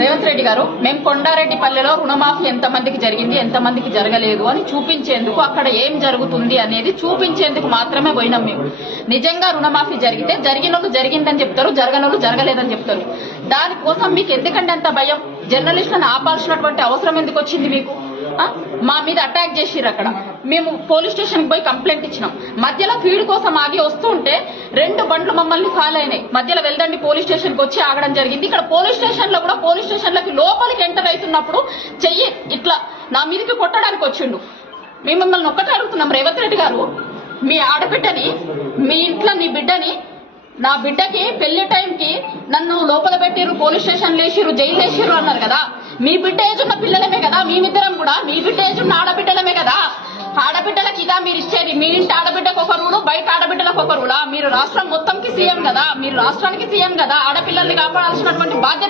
రేవంత్ రెడ్డి గారు, మేము కొండారెడ్డిపల్లెలో రుణమాఫీ ఎంతమందికి జరిగింది, ఎంతమందికి జరగలేదు అని చూపించేందుకు, అక్కడ ఏం జరుగుతుంది అనేది చూపించేందుకు మాత్రమే పోయినాం మేము. నిజంగా రుణమాఫీ జరిగితే జరిగినోళ్ళు జరిగిందని చెప్తారు, జరగనోళ్ళు జరగలేదని చెప్తారు. దానికోసం మీకు ఎందుకంటే అంత భయం? జర్నలిస్టులను ఆపాల్సినటువంటి అవసరం ఎందుకు వచ్చింది మీకు? మా మీద అటాక్ చేసిర్రు. అక్కడ మేము పోలీస్ స్టేషన్ కి పోయి కంప్లైంట్ ఇచ్చినాం. మధ్యలో ఫీడ్ కోసం ఆగి వస్తూ ఉంటే 2 బండ్లు మమ్మల్ని ఫాలో అయినాయి. మధ్యలో వెళ్దండి పోలీస్ స్టేషన్ కి వచ్చి ఆగడం జరిగింది. ఇక్కడ పోలీస్ స్టేషన్ లో కూడా పోలీస్ స్టేషన్లకి లోపలికి ఎంటర్ అవుతున్నప్పుడు చెయ్యి ఇట్లా నా మీదకి కొట్టడానికి వచ్చిండు. మేము మిమ్మల్ని ఒక్కటే అడుగుతున్నాం, రేవంత్ రెడ్డి గారు, మీ ఆడబిడ్డని, మీ ఇంట్లో నీ బిడ్డని, నా బిడ్డకి పెళ్లి టైంకి నన్ను లోపల పెట్టిరు, పోలీస్ స్టేషన్ లేచిరు, జైలు వేసిరు అన్నారు కదా. మీ బిడ్డ ఏజ్ ఉన్న పిల్లలమే కదా, మేమిద్దరం కూడా మీ బిడ్డ ఏజ్ ఉన్న ఆడబిడ్డలమే కదా. ఆడబిడ్డలకు ఇదా మీరు ఇచ్చేది? మీ ఇంటి ఆడబిడ్డకు ఒక రూలు, బయట ఆడబిడ్డలకు ఒక రూలా? మీరు రాష్ట్రం మొత్తంకి సీఎం కదా, మీరు రాష్ట్రానికి సీఎం కదా. ఆడపిల్లల్ని కాపాడాల్సినటువంటి బాధ్యత